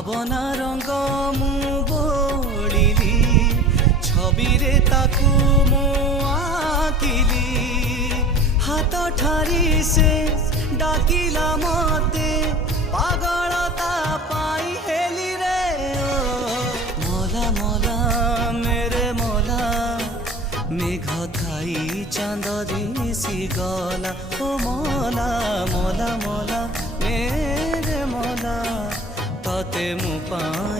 भावना रंग मु बोलिली छवि रे ताकू मु आकिली हाथ ठारी से डाकिला मते पागलता पाई हेली रे ओ मोला मोला मेरे मोला मेघ खाई चांद दिसी गला ओ मोला मोला मोला मेरे मोला तते मु पाई